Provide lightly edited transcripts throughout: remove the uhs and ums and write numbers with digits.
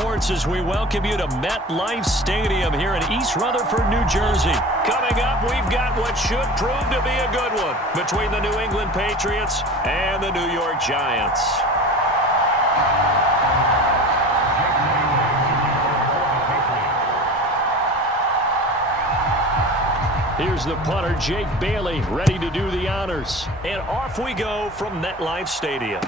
sports as we welcome you to MetLife Stadium here in East Rutherford, New Jersey. Coming up, we've got what should prove to be a good one between the New England Patriots and the New York Giants. Here's the punter, Jake Bailey, ready to do the honors. And off we go from MetLife Stadium.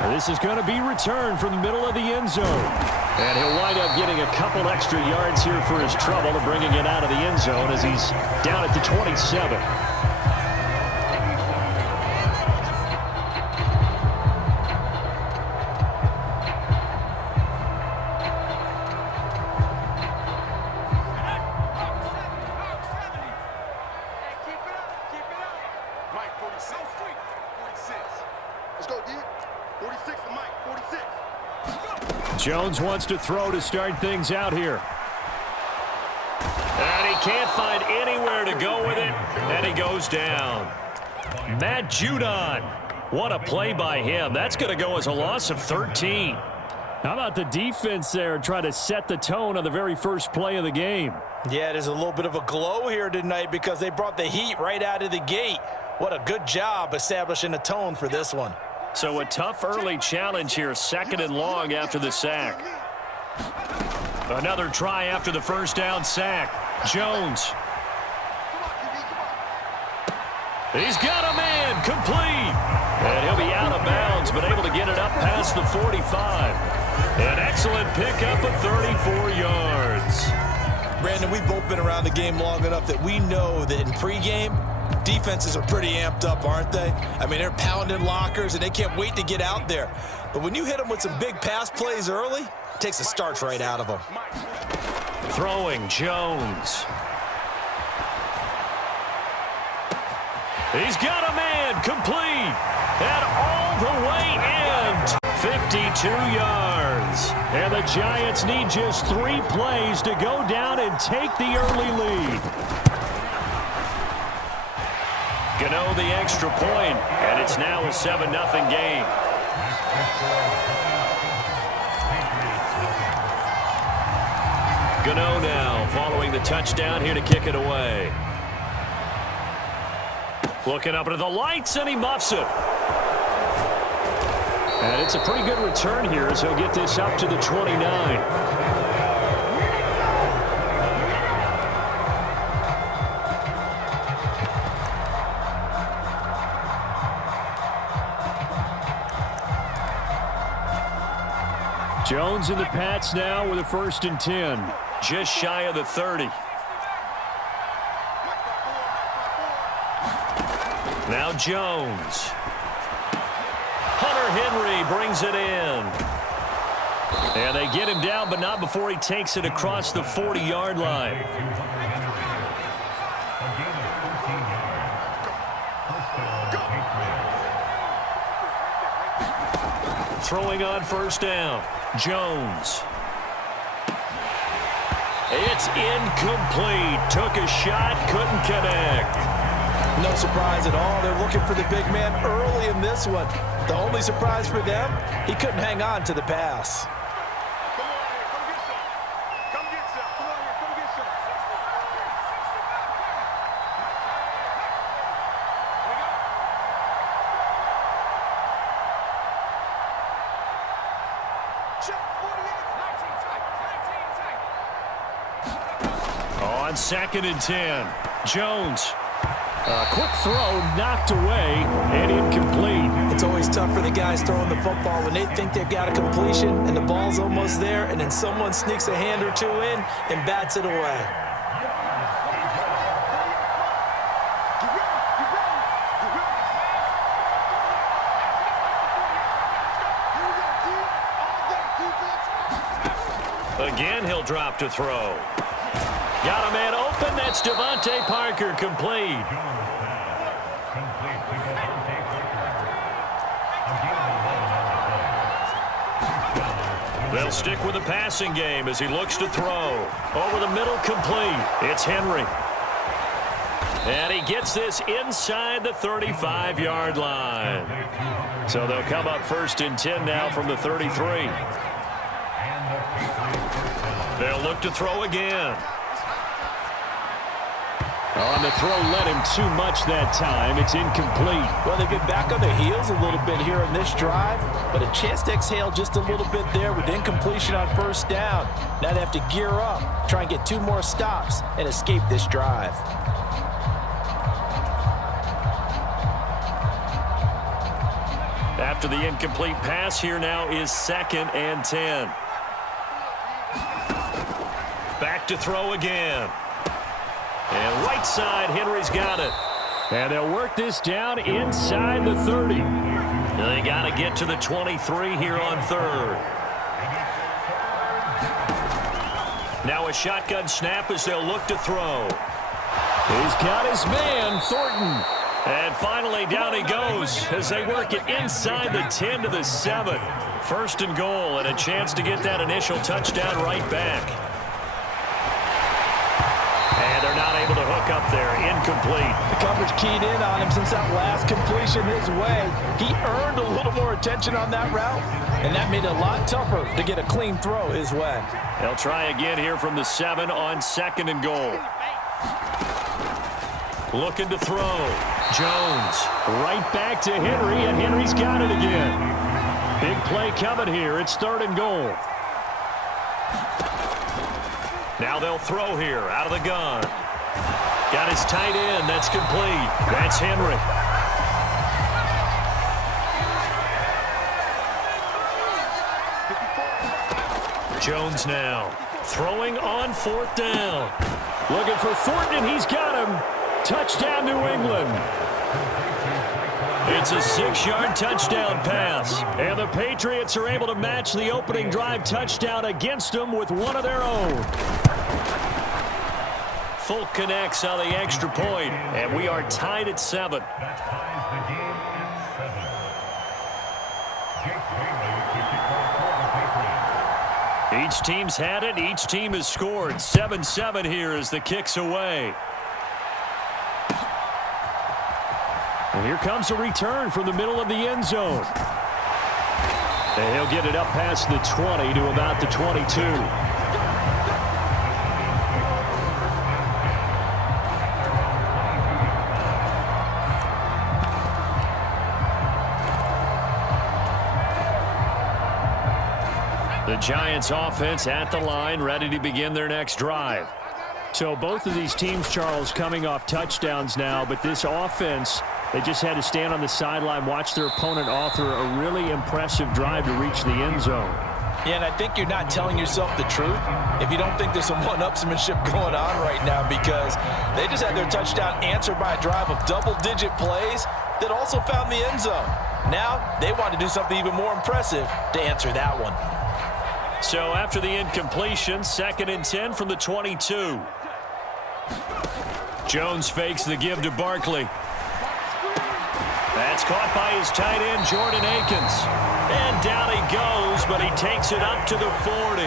This is going to be returned from the middle of the end zone. And he'll wind up getting a couple extra yards here for his trouble and bringing it out of the end zone as he's down at the 27. Jones wants to throw to start things out here. And he can't find anywhere to go with it, and he goes down. Matt Judon. What a play by him. That's going to go as a loss of 13. How about the defense there trying to set the tone on the very first play of the game? Yeah, there's a little bit of a glow here tonight because they brought the heat right out of the gate. What a good job establishing a tone for this one. So a tough early challenge here, 2nd and long after the sack. Another try after the first down sack. Jones. He's got a man, complete. And he'll be out of bounds, but able to get it up past the 45. An excellent pickup of 34 yards. Brandon, we've both been around the game long enough that we know that in pregame, defenses are pretty amped up, aren't they? I mean, they're pounding lockers, and they can't wait to get out there. But when you hit them with some big pass plays early, it takes the starch right out of them. Throwing, Jones. He's got a man, complete. And all the way in. 52 yards. And the Giants need just 3 plays to go down and take the early lead. Gano the extra point, and it's now a 7-0 game. Gano now following the touchdown here to kick it away. Looking up into the lights, and he muffs it. And it's a pretty good return here as he'll get this up to the 29. Jones and the Pats now with a 1st and 10. Just shy of the 30. Now Jones. Hunter Henry brings it in. And they get him down, but not before he takes it across the 40-yard line. Throwing on 1st down. Jones. It's incomplete. Took a shot, couldn't connect. No surprise at all. They're looking for the big man early in this one. The only surprise for them, he couldn't hang on to the pass. On 2nd and 10, Jones. A quick throw knocked away and incomplete. It's always tough for the guys throwing the football when they think they've got a completion and the ball's almost there, and then someone sneaks a hand or two in and bats it away. Again, he'll drop to throw. Got a man open. That's Devontae Parker, complete. They'll stick with the passing game as he looks to throw. Over the middle, complete. It's Henry. And he gets this inside the 35-yard line. So they'll come up 1st and 10 now from the 33. They'll look to throw again. On the throw, led him too much that time. It's incomplete. Well, they get back on their heels a little bit here in this drive, but a chance to exhale just a little bit there with incompletion on first down. Now they have to gear up, try and get 2 more stops, and escape this drive. After the incomplete pass, here now is 2nd and 10. Back to throw again. And right side, Henry's got it. And they'll work this down inside the 30. They got to get to the 23 here on 3rd. Now a shotgun snap as they'll look to throw. He's got his man, Thornton. And finally, down he goes as they work it inside the 10 to the 7. 1st and goal, and a chance to get that initial touchdown right back. And they're not able to hook up there. Incomplete. The coverage keyed in on him since that last completion his way. He earned a little more attention on that route, and that made it a lot tougher to get a clean throw his way. They'll try again here from the 7 on 2nd and goal. Looking to throw. Jones right back to Henry, and Henry's got it again. Big play coming here. It's 3rd and goal. Now they'll throw here out of the gun. Got his tight end. That's complete. That's Henry. Jones now throwing on 4th down. Looking for Thornton, and he's got him. Touchdown, New England. It's a 6-yard touchdown pass. And the Patriots are able to match the opening drive touchdown against them with one of their own. Fulk connects on the extra point, and we are tied at 7. Each team's had it. Each team has scored. 7-7 here as the kick's away. And here comes a return from the middle of the end zone. And he'll get it up past the 20 to about the 22. The Giants offense at the line, ready to begin their next drive. So both of these teams, Charles, coming off touchdowns now, but this offense, they just had to stand on the sideline, watch their opponent author a really impressive drive to reach the end zone. Yeah, and I think you're not telling yourself the truth if you don't think there's some one-upsmanship going on right now, because they just had their touchdown answered by a drive of double-digit plays that also found the end zone. Now they want to do something even more impressive to answer that one. So after the incompletion, 2nd and 10 from the 22. Jones fakes the give to Barkley. That's caught by his tight end, Jordan Akins. And down he goes, but he takes it up to the 40.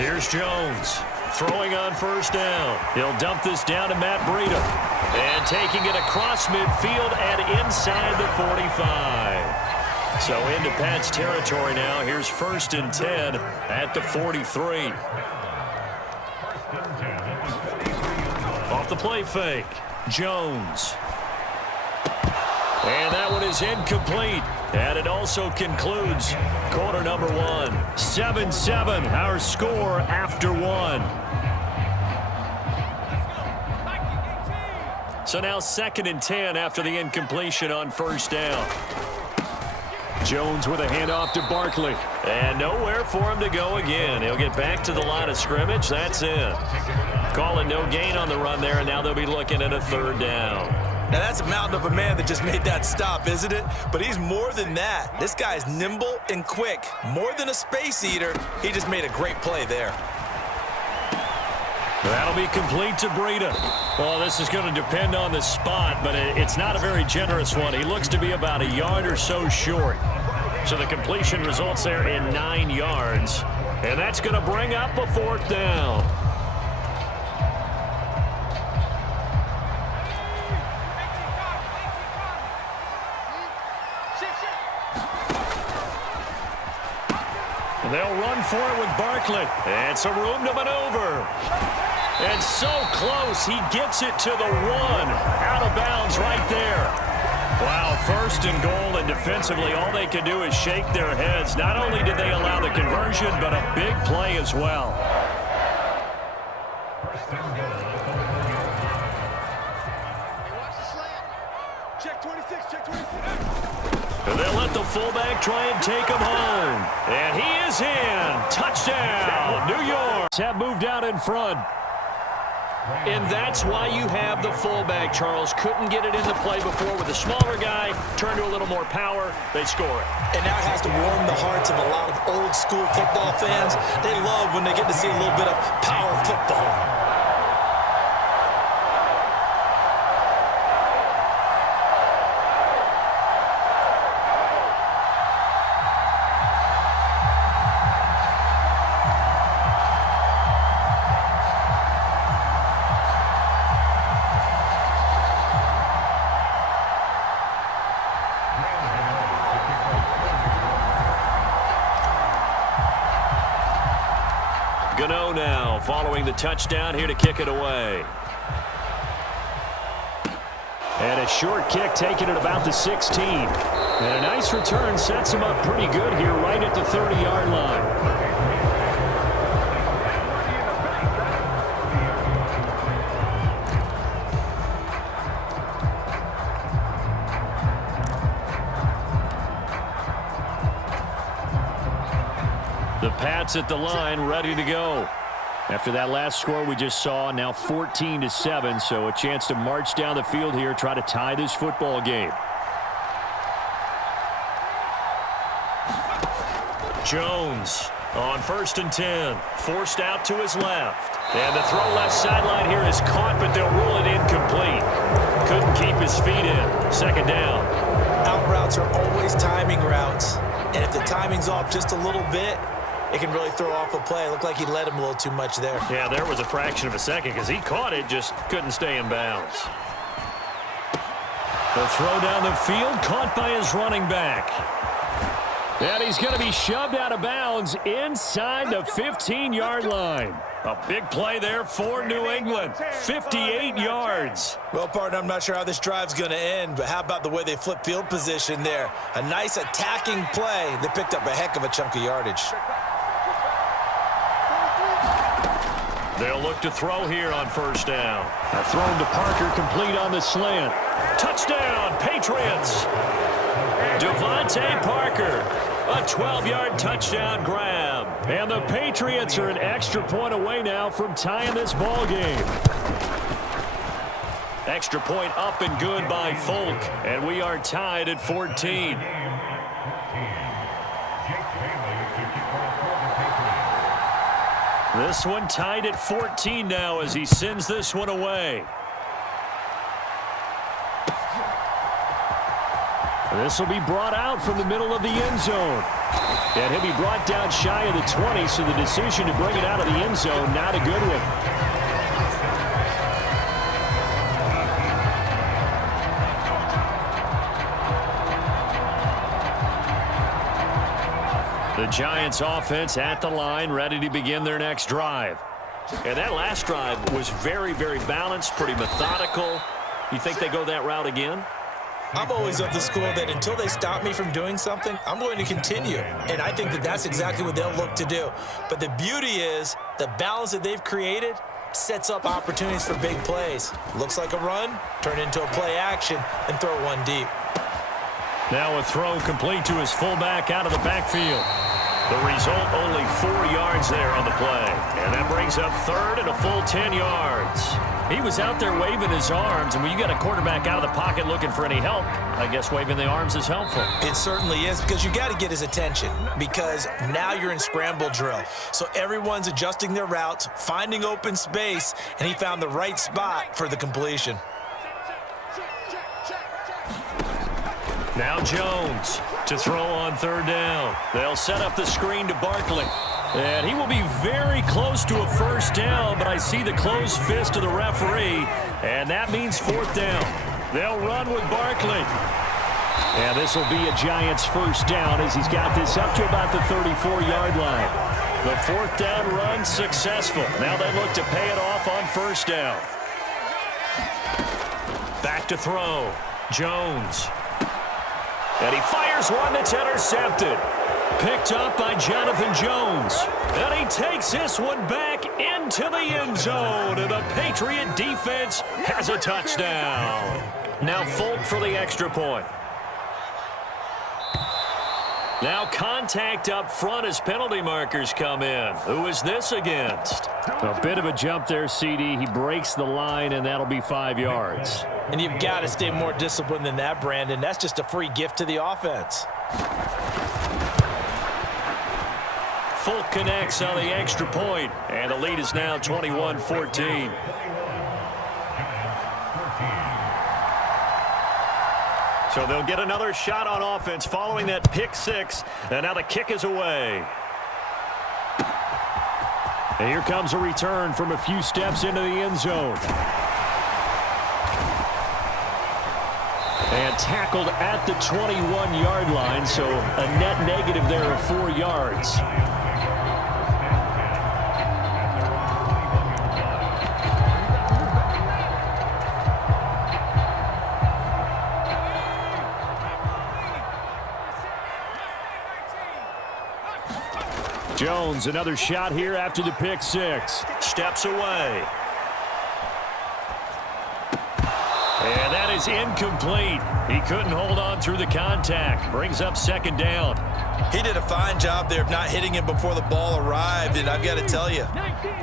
Here's Jones throwing on 1st down. He'll dump this down to Matt Breida. And taking it across midfield and inside the 45. So into Pat's territory now. Here's 1st and 10 at the 43. Off the play fake, Jones. And that one is incomplete. And it also concludes quarter number 1. 7-7, our score after 1. So now 2nd and 10 after the incompletion on 1st down. Jones with a handoff to Barkley. And nowhere for him to go again. He'll get back to the line of scrimmage. That's it. Call it no gain on the run there, and now they'll be looking at a 3rd down. Now that's a mountain of a man that just made that stop, isn't it? But he's more than that. This guy's nimble and quick. More than a space eater. He just made a great play there. That'll be complete to Breida. Well, this is going to depend on the spot, but it's not a very generous one. He looks to be about a yard or so short. So the completion results there in 9 yards. And that's going to bring up a 4th down. They'll run for it with Barkley. And some room to maneuver. And so close, he gets it to the 1. Out of bounds right there. Wow, first and goal, and defensively, all they can do is shake their heads. Not only did they allow the conversion, but a big play as well. Check 26, check 26. And they'll let the fullback try and take him home. And he is in. Touchdown, New York. Have moved out in front. And that's why you have the fullback, Charles. Couldn't get it into play before with a smaller guy. Turned to a little more power. They score it. And now it has to warm the hearts of a lot of old school football fans. They love when they get to see a little bit of power football. Gano now following the touchdown, here to kick it away. And a short kick taken at about the 16. And a nice return sets him up pretty good here right at the 30-yard line. The Pats at the line, ready to go. After that last score we just saw, now 14-7, so a chance to march down the field here, try to tie this football game. Jones on 1st and 10, forced out to his left. And the throw left sideline here is caught, but they'll rule it incomplete. Couldn't keep his feet in. 2nd down. Out routes are always timing routes, and if the timing's off just a little bit, it can really throw off a play. It looked like he led him a little too much there. Yeah, there was a fraction of a second because he caught it, just couldn't stay in bounds. The throw down the field, caught by his running back. And he's going to be shoved out of bounds inside the 15-yard line. A big play there for New England. 58 yards. Well, partner, I'm not sure how this drive's going to end, but how about the way they flip field position there? A nice attacking play. They picked up a heck of a chunk of yardage. They'll look to throw here on 1st down. A throw to Parker, complete on the slant. Touchdown, Patriots. Devontae Parker, a 12-yard touchdown grab. And the Patriots are an extra point away now from tying this ball game. Extra point up and good by Folk, and we are tied at 14. This one tied at 14 now as he sends this one away. This will be brought out from the middle of the end zone. And he'll be brought down shy of the 20, so the decision to bring it out of the end zone, not a good one. The Giants offense at the line, ready to begin their next drive. And that last drive was very, very balanced, pretty methodical. You think they go that route again? I'm always of the school that until they stop me from doing something, I'm going to continue. And I think that that's exactly what they'll look to do. But the beauty is the balance that they've created sets up opportunities for big plays. Looks like a run, turn into a play action, and throw one deep. Now a throw complete to his fullback out of the backfield. The result, only 4 yards there on the play. And that brings up 3rd and a full 10 yards. He was out there waving his arms, and when you got a quarterback out of the pocket looking for any help, I guess waving the arms is helpful. It certainly is, because you got to get his attention, because now you're in scramble drill. So everyone's adjusting their routes, finding open space, and he found the right spot for the completion. Now Jones to throw on 3rd down. They'll set up the screen to Barkley. And he will be very close to a 1st down, but I see the closed fist of the referee, and that means 4th down. They'll run with Barkley. And this will be a Giants first down as he's got this up to about the 34-yard line. The fourth down run successful. Now they look to pay it off on first down. Back to throw. Jones. And he fires one that's intercepted. Picked up by Jonathan Jones. And he takes this one back into the end zone. And the Patriot defense has a touchdown. Now Folk for the extra point. Now contact up front as penalty markers come in. Who is this against? A bit of a jump there, CD. He breaks the line, and that'll be 5 yards. And you've got to stay more disciplined than that, Brandon. That's just a free gift to the offense. Folk connects on the extra point, and the lead is now 21-14. So they'll get another shot on offense following that pick six, and now the kick is away. And here comes a return from a few steps into the end zone. And tackled at the 21-yard line, so a net negative there of 4 yards. Jones, another shot here after the pick six. Steps away. And that is incomplete. He couldn't hold on through the contact. Brings up second down. He did a fine job there of not hitting him before the ball arrived, and I've got to tell you,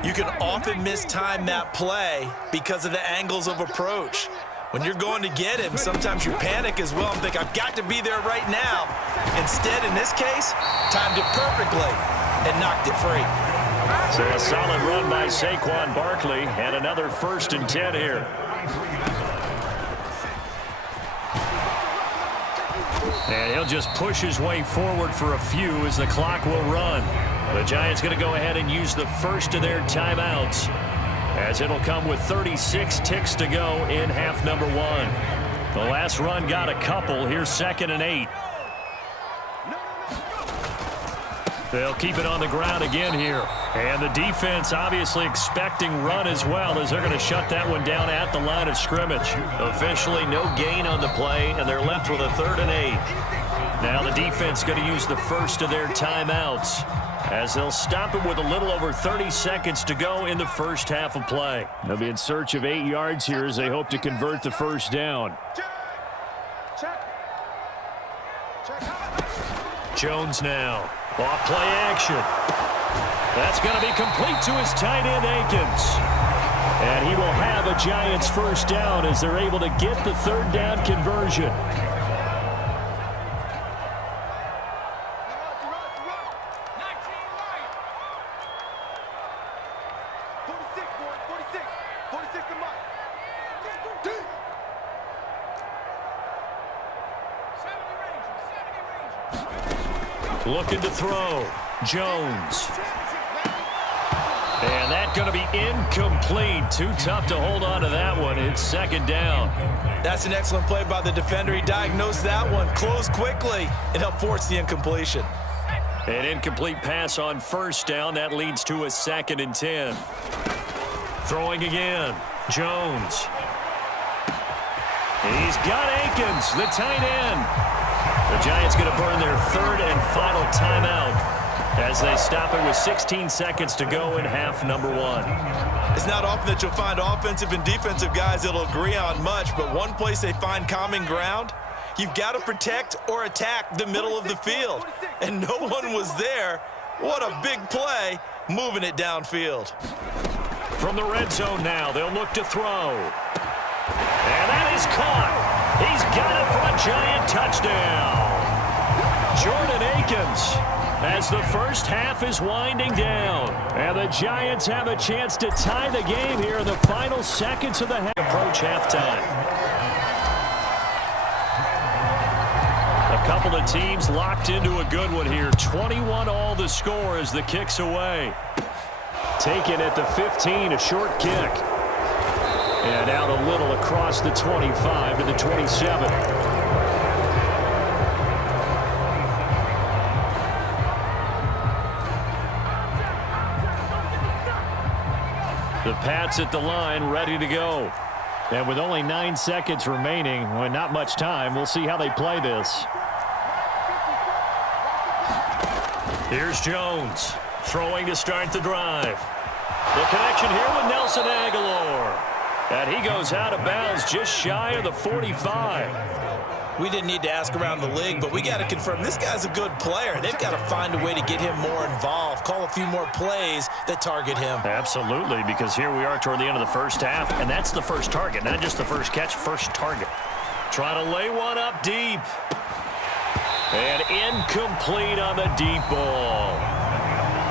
you can often mistime that play because of the angles of approach. When you're going to get him, sometimes you panic as well and think, I've got to be there right now. Instead, in this case, timed it perfectly and knocked it free. So a solid run by Saquon Barkley, and another 1st and 10 here. And he'll just push his way forward for a few as the clock will run. The Giants going to go ahead and use the first of their timeouts, as it'll come with 36 ticks to go in half number 1. The last run got a couple. Here's 2nd and 8. They'll keep it on the ground again here. And the defense obviously expecting run as well, as they're going to shut that one down at the line of scrimmage. Officially no gain on the play, and they're left with a 3rd and 8. Now the defense going to use the first of their timeouts, as they'll stop it with a little over 30 seconds to go in the first half of play. They'll be in search of 8 yards here as they hope to convert the first down. Jones now. Off play action. That's going to be complete to his tight end, Akins. And he will have a Giants first down as they're able to get the 3rd down conversion. Looking to throw. Jones. And that's going to be incomplete. Too tough to hold on to that one. It's 2nd down. That's an excellent play by the defender. He diagnosed that one, closed quickly, and helped force the incompletion. An incomplete pass on first down. That leads to a 2nd and 10. Throwing again. Jones. He's got Akins, the tight end. The Giants going to burn their 3rd and final timeout as they stop it with 16 seconds to go in half number 1. It's not often that you'll find offensive and defensive guys that'll agree on much, but one place they find common ground, you've got to protect or attack the middle of the field. And no one was there. What a big play, moving it downfield. From the red zone now, they'll look to throw. And that is caught. He's got it for a Giant touchdown. Jordan Akins, as the first half is winding down. And the Giants have a chance to tie the game here in the final seconds of the half. Approach halftime. A couple of teams locked into a good one here. 21 all the score as the kick's away. Taken at the 15, a short kick. And out a little across the 25 to the 27. The Pats at the line, ready to go. And with only 9 seconds remaining, well, not much time, we'll see how they play this. Here's Jones, throwing to start the drive. The connection here with Nelson Aguilar. And he goes out of bounds just shy of the 45. We didn't need to ask around the league, but we got to confirm this guy's a good player. They've got to find a way to get him more involved, call a few more plays that target him. Absolutely, because here we are toward the end of the first half, and that's the first target, not just the first catch, first target. Trying to lay one up deep. And incomplete on the deep ball.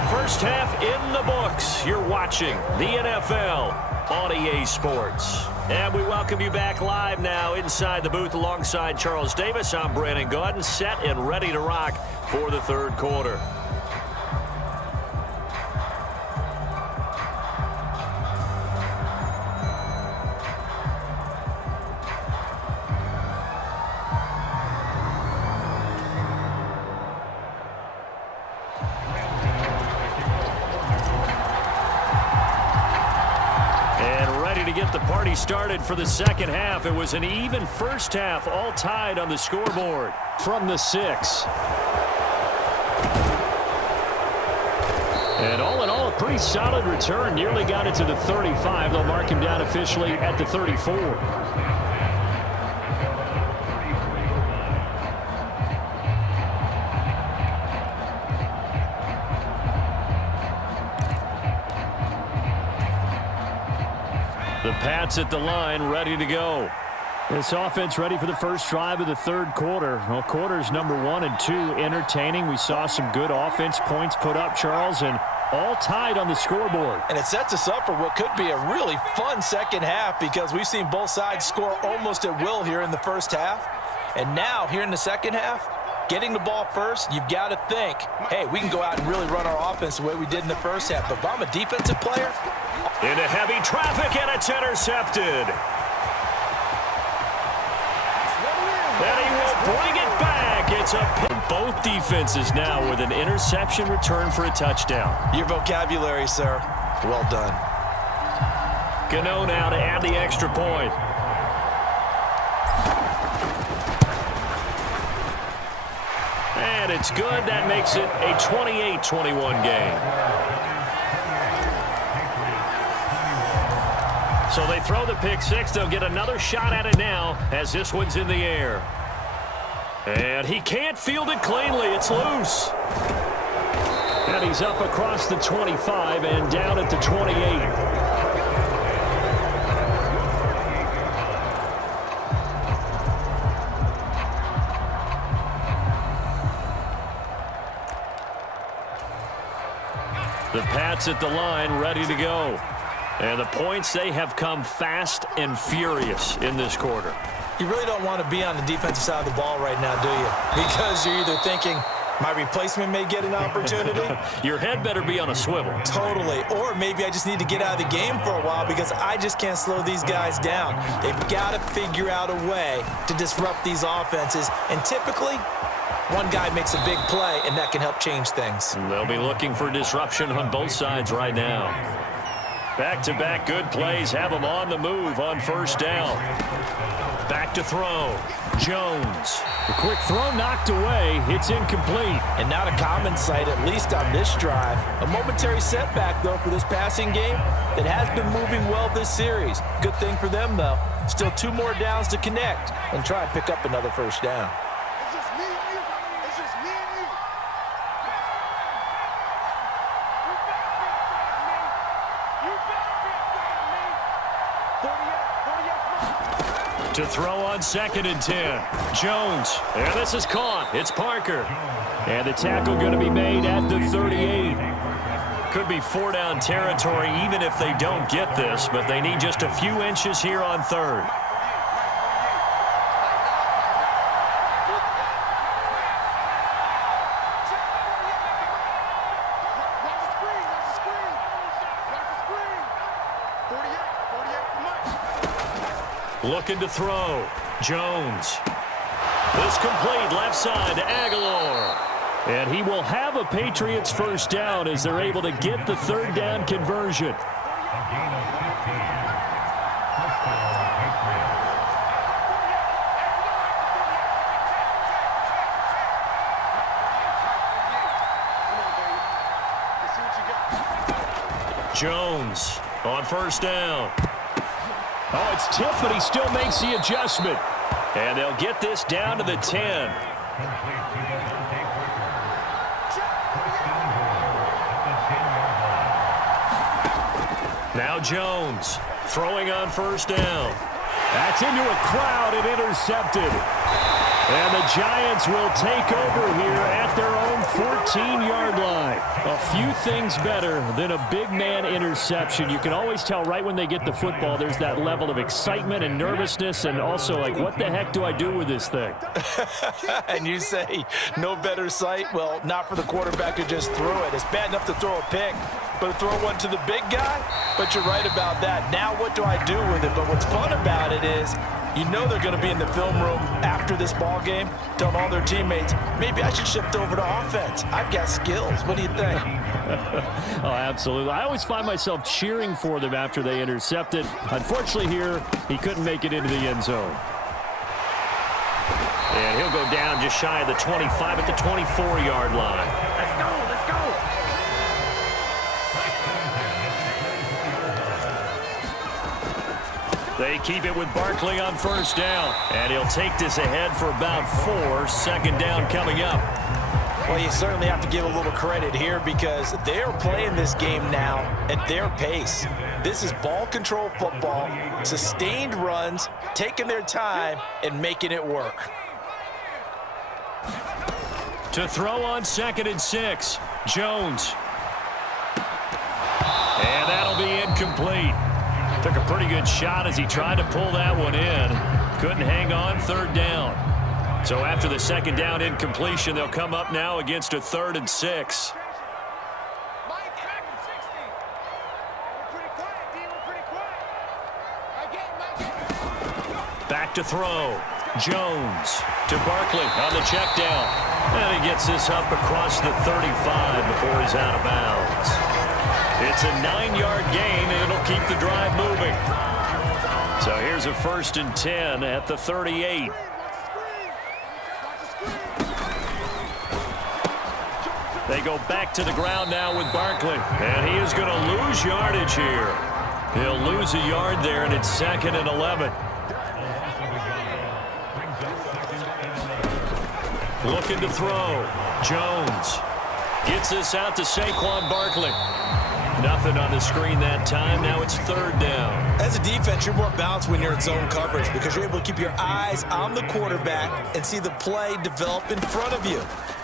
First half in the books. You're watching the NFL on EA Sports. And we welcome you back live now inside the booth alongside Charles Davis. I'm Brandon Gaudin, set and ready to rock for the third quarter. Get the party started for the second half. It was an even first half, all tied on the scoreboard from the 6. And all in all, a pretty solid return. Nearly got it to the 35. They'll mark him down officially at the 34. The Pats at the line, ready to go. This offense ready for the first drive of the third quarter. Well, quarters number 1 and 2 entertaining. We saw some good offense points put up, Charles, and all tied on the scoreboard. And it sets us up for what could be a really fun second half because we've seen both sides score almost at will here in the first half. And now, here in the second half, getting the ball first, you've got to think, hey, we can go out and really run our offense the way we did in the first half. But if I'm a defensive player, into heavy traffic, and it's intercepted. And he will bring it back. It's a both defenses now with an interception return for a touchdown. Your vocabulary, sir. Well done. Gano now to add the extra point. And it's good. That makes it a 28-21 game. So they throw the pick 6. They'll get another shot at it now as this one's in the air. And he can't field it cleanly. It's loose. And he's up across the 25 and down at the 28. The Pats at the line, ready to go. And the points, they have come fast and furious in this quarter. You really don't want to be on the defensive side of the ball right now, do you? Because you're either thinking, my replacement may get an opportunity. Your head better be on a swivel. Totally. Or maybe I just need to get out of the game for a while because I just can't slow these guys down. They've got to figure out a way to disrupt these offenses. And typically, one guy makes a big play, and that can help change things. And they'll be looking for disruption on both sides right now. Back-to-back good plays have them on the move on first down. Back to throw. Jones. The quick throw knocked away. It's incomplete. And not a common sight, at least on this drive. A momentary setback, though, for this passing game that has been moving well this series. Good thing for them, though. Still 2 more downs to connect and try and pick up another first down. It's just me and you. It's just me and you. You better be afraid of me. You better be afraid of me. 48. To throw on 2nd and 10. Jones. And this is caught. It's Parker. And the tackle going to be made at the 38. Could be 4-down territory even if they don't get this, but they need just a few inches here on 3rd. Looking to throw. Jones. This complete left side to Aguilar. And he will have a Patriots first down as they're able to get the 3rd down conversion. gain of 15. Touchdown, Patriots. Jones on first down. Oh, it's tipped, but he still makes the adjustment. And they'll get this down to the 10. Now Jones throwing on first down. That's into a crowd and intercepted. And the Giants will take over here at their own 14-yard line. A few things better than a big man interception. You can always tell right when they get the football, there's that level of excitement and nervousness and also like, what the heck do I do with this thing? And you say no better sight? Well, not for the quarterback who just threw it. It's bad enough to throw a pick, but to throw one to the big guy? But you're right about that. Now what do I do with it? But what's fun about it is you know they're going to be in the film room after this ball game telling all their teammates, maybe I should shift over to offense. I've got skills. What do you think? Oh, absolutely. I always find myself cheering for them after they intercepted. Unfortunately here, he couldn't make it into the end zone. And he'll go down just shy of the 25 at the 24-yard line. Let's go, let's go. They keep it with Barkley on first down. And he'll take this ahead for about 4. Second down coming up. Well, you certainly have to give a little credit here because they're playing this game now at their pace. This is ball control football, sustained runs, taking their time, and making it work. To throw on 2nd and 6, Jones. And that'll be incomplete. Took a pretty good shot as he tried to pull that one in. Couldn't hang on, 3rd down. So after the 2nd down incompletion, they'll come up now against a 3rd and 6. Back to throw. Jones to Barkley on the check down. And he gets this up across the 35 before he's out of bounds. It's a 9-yard gain, and it'll keep the drive moving. So here's a 1st and 10 at the 38. They go back to the ground now with Barkley. And he is going to lose yardage here. He'll lose a yard there, and it's 2nd and 11. Looking to throw. Jones gets this out to Saquon Barkley. Nothing on the screen that time. Now it's 3rd down. As a defense, you're more balanced when you're in zone coverage because you're able to keep your eyes on the quarterback and see the play develop in front of you.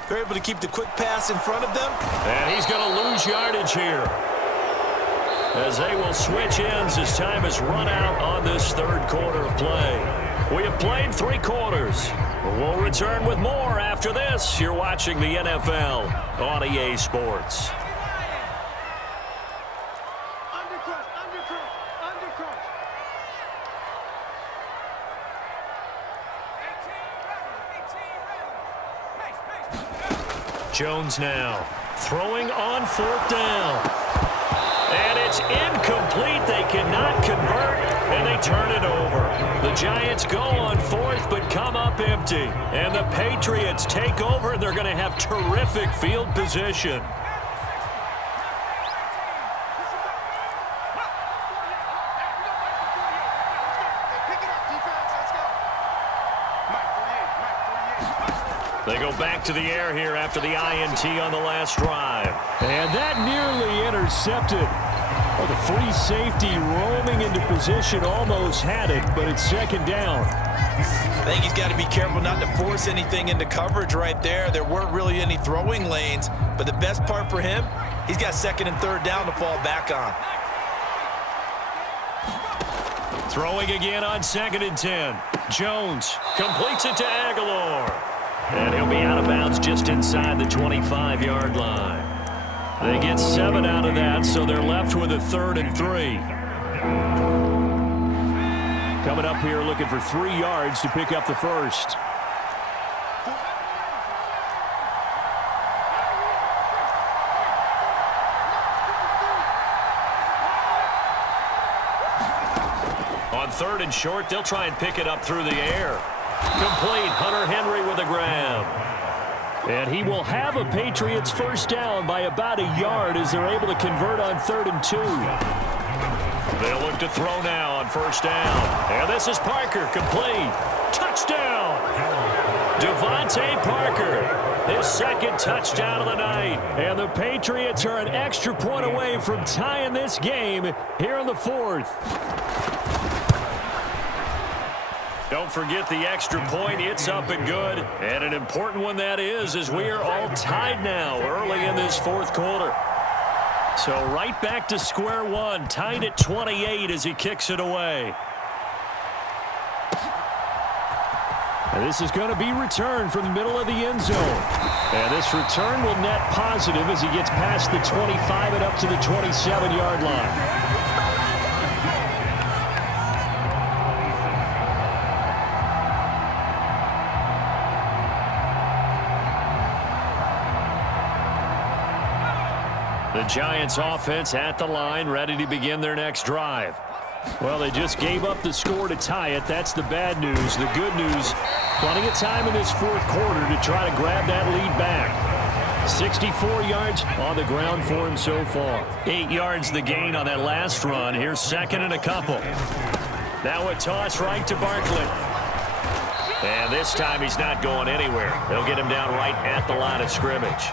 They're able to keep the quick pass in front of them. And he's going to lose yardage here as they will switch ends as time has run out on this 3rd quarter of play. We have played 3 quarters. We'll return with more after this. You're watching the NFL on EA Sports. Jones now throwing on 4th down. And it's incomplete. They cannot convert, and they turn it over. The Giants go on 4th, but come up empty. And the Patriots take over, and they're going to have terrific field position. They go back to the air here after the INT on the last drive. And that nearly intercepted. Oh, the free safety roaming into position almost had it, but it's 2nd down. I think he's got to be careful not to force anything into coverage right there. There weren't really any throwing lanes, but the best part for him, he's got 2nd and 3rd down to fall back on. Throwing again on 2nd and 10. Jones completes it to Aguilar. And he'll be out of bounds just inside the 25-yard line. They get 7 out of that, so they're left with a 3rd and 3. Coming up here looking for 3 yards to pick up the first. On 3rd and short, they'll try and pick it up through the air. Complete. Hunter Henry with a grab. And he will have a Patriots first down by about a yard as they're able to convert on 3rd and 2. They'll look to throw now on 1st down. And this is Parker, complete. Touchdown! Devontae Parker, his 2nd touchdown of the night. And the Patriots are an extra point away from tying this game here in the 4th. Don't forget the extra point. It's up and good. And an important one that is, as we are all tied now early in this 4th quarter. So right back to square one, tied at 28 as he kicks it away. And this is going to be returned from the middle of the end zone. And this return will net positive as he gets past the 25 and up to the 27-yard line. The Giants offense at the line, ready to begin their next drive. Well, they just gave up the score to tie it. That's the bad news. The good news, plenty of time in this 4th quarter to try to grab that lead back. 64 yards on the ground for him so far. 8 yards the gain on that last run. Here's 2nd and a couple. Now a toss right to Barkley. And this time he's not going anywhere. They'll get him down right at the line of scrimmage.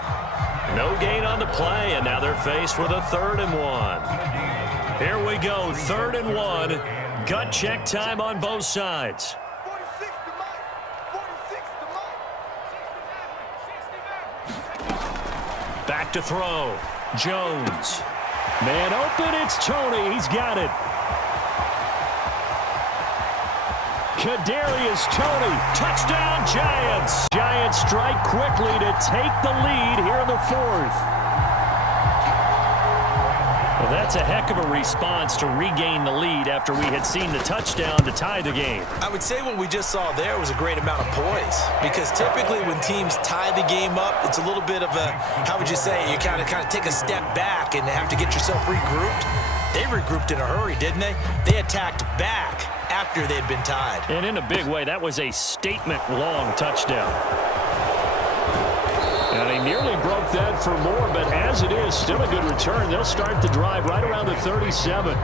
No gain on the play, and now they're faced with a 3rd and 1. Here we go, 3rd and 1. Gut check time on both sides. 46 to Mike. 46 to Mike. Back to throw. Jones. Man open, it's Tony. He's got it. Kadarius Toney, touchdown Giants. Giants strike quickly to take the lead here in the 4th. Well, that's a heck of a response to regain the lead after we had seen the touchdown to tie the game. I would say what we just saw there was a great amount of poise, because typically when teams tie the game up, it's a little bit of a, how would you say, you kind of take a step back and have to get yourself regrouped. They regrouped in a hurry, didn't they? They attacked back after they'd been tied. And in a big way, that was a statement-long touchdown. And he nearly broke that for more, but as it is, still a good return. They'll start the drive right around the 37.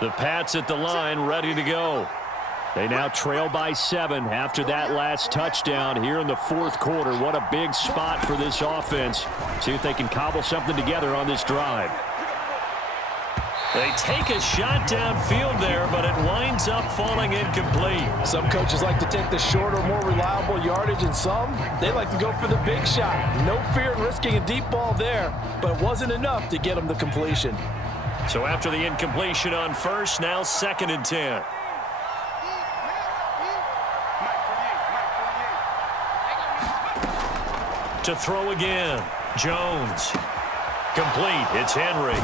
The Pats at the line, ready to go. They now trail by 7 after that last touchdown here in the 4th quarter. What a big spot for this offense. See if they can cobble something together on this drive. They take a shot downfield there, but it winds up falling incomplete. Some coaches like to take the shorter, more reliable yardage, and some, they like to go for the big shot. No fear in risking a deep ball there, but it wasn't enough to get them the completion. So after the incompletion on 1st, now 2nd and 10. To throw again, Jones. Complete, it's Henry.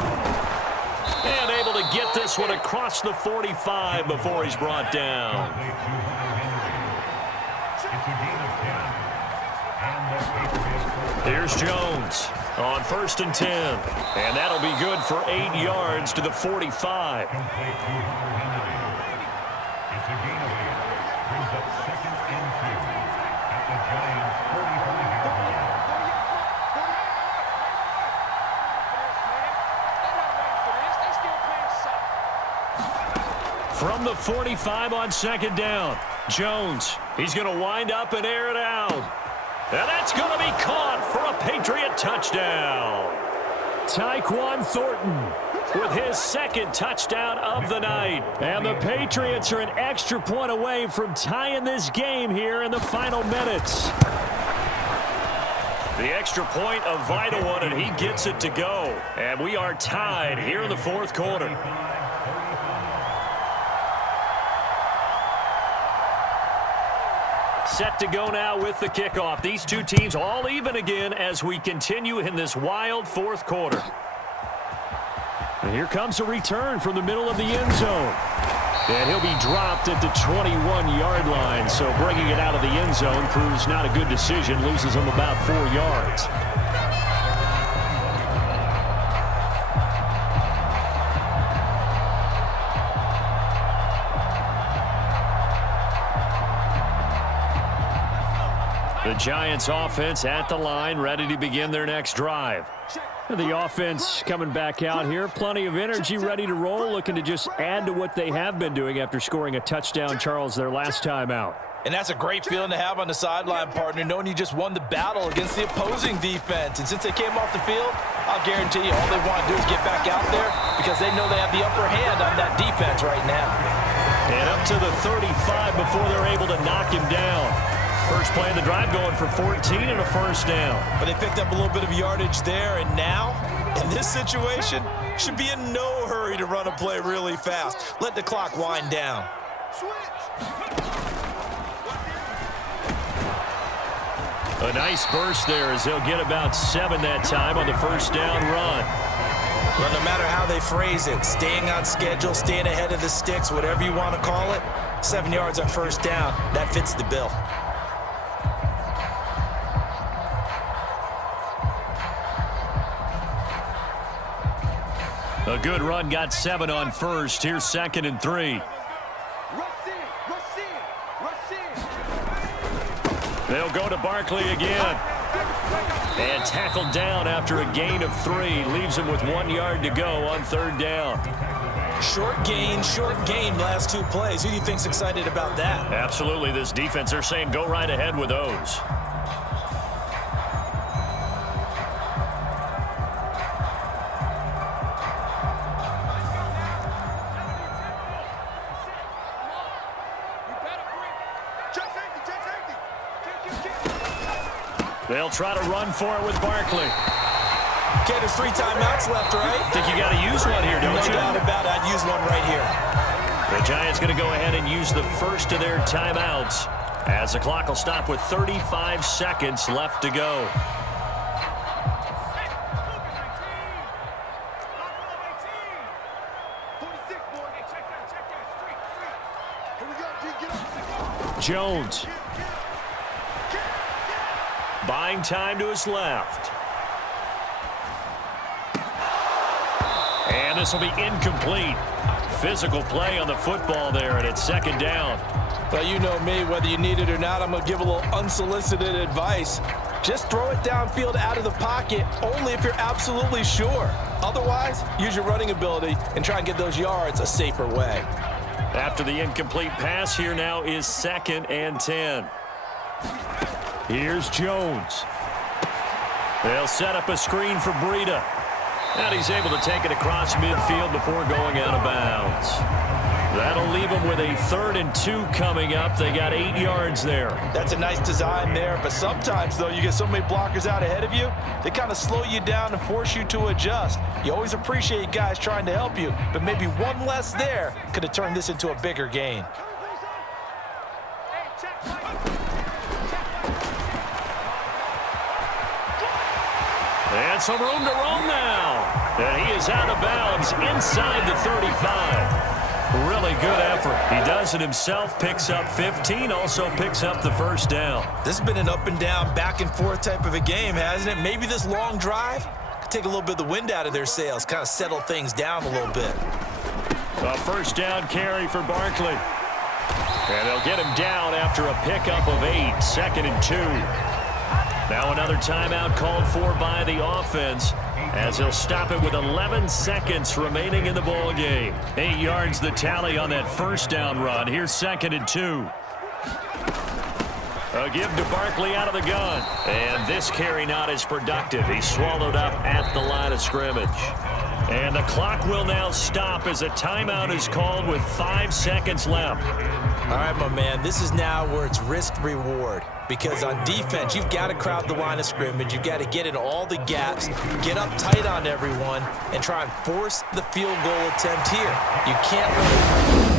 And able to get this one across the 45 before he's brought down. Here's Jones on 1st and 10. And that'll be good for 8 yards to the 45. From the 45 on 2nd down, Jones, he's going to wind up and air it out. And that's going to be caught for a Patriot touchdown. Tyquan Thornton with his 2nd touchdown of the night. And the Patriots are an extra point away from tying this game here in the final minutes. The extra point, a vital one, and he gets it to go. And we are tied here in the 4th quarter. Set to go now with the kickoff. These two teams all even again as we continue in this wild 4th quarter. And here comes a return from the middle of the end zone. And he'll be dropped at the 21-yard line. So bringing it out of the end zone proves not a good decision. Loses him about 4 yards. The Giants offense at the line, ready to begin their next drive. The offense coming back out here. Plenty of energy, ready to roll, looking to just add to what they have been doing after scoring a touchdown, Charles, their last time out. And that's a great feeling to have on the sideline, partner, knowing you just won the battle against the opposing defense. And since they came off the field, I'll guarantee you all they want to do is get back out there because they know they have the upper hand on that defense right now. And up to the 35 before they're able to knock him down. First play of the drive going for 14 and a first down. But they picked up a little bit of yardage there, and now, in this situation, should be in no hurry to run a play really fast. Let the clock wind down. A nice burst there as they'll get about 7 that time on the first down run. Well, no matter how they phrase it, staying on schedule, staying ahead of the sticks, whatever you want to call it, 7 yards on first down, that fits the bill. A good run, got 7 on first. Here's 2nd and 3. They'll go to Barkley again. And tackled down after a gain of 3. Leaves him with 1 yard to go on 3rd down. Short gain, last 2 plays. Who do you think's excited about that? Absolutely, this defense, they're saying go right ahead with those. They'll try to run for it with Barkley. Okay, there's 3 timeouts left, right? Think you got to use one here, don't you? No doubt about it. I'd use one right here. The Giants going to go ahead and use the first of their timeouts as the clock will stop with 35 seconds left to go. Jones. Buying time to his left. And this will be incomplete. Physical play on the football there, and it's 2nd down. Well, you know me, whether you need it or not, I'm going to give a little unsolicited advice. Just throw it downfield out of the pocket only if you're absolutely sure. Otherwise, use your running ability and try and get those yards a safer way. After the incomplete pass, here now is 2nd and 10. Here's Jones. They'll set up a screen for Breida. And he's able to take it across midfield before going out of bounds. That'll leave them with a 3rd and 2 coming up. They got 8 yards there. That's a nice design there, but sometimes, though, you get so many blockers out ahead of you, they kind of slow you down and force you to adjust. You always appreciate guys trying to help you, but maybe one less there could have turned this into a bigger gain. And some room to roam now. And he is out of bounds inside the 35. Really good effort. He does it himself, picks up 15, also picks up the first down. This has been an up and down, back and forth type of a game, hasn't it? Maybe this long drive could take a little bit of the wind out of their sails, kind of settle things down a little bit. A first down carry for Barkley. And they'll get him down after a pickup of 8, 2nd and 2. Now another timeout called for by the offense as he'll stop it with 11 seconds remaining in the ball game. 8 yards the tally on that first down run. Here's 2nd and 2. A give to Barkley out of the gun. And this carry not as productive. He's swallowed up at the line of scrimmage. And the clock will now stop as a timeout is called with 5 seconds left. All right, my man, this is now where it's risk-reward. Because on defense, you've got to crowd the line of scrimmage. You've got to get in all the gaps, get up tight on everyone, and try and force the field goal attempt here. You can't let it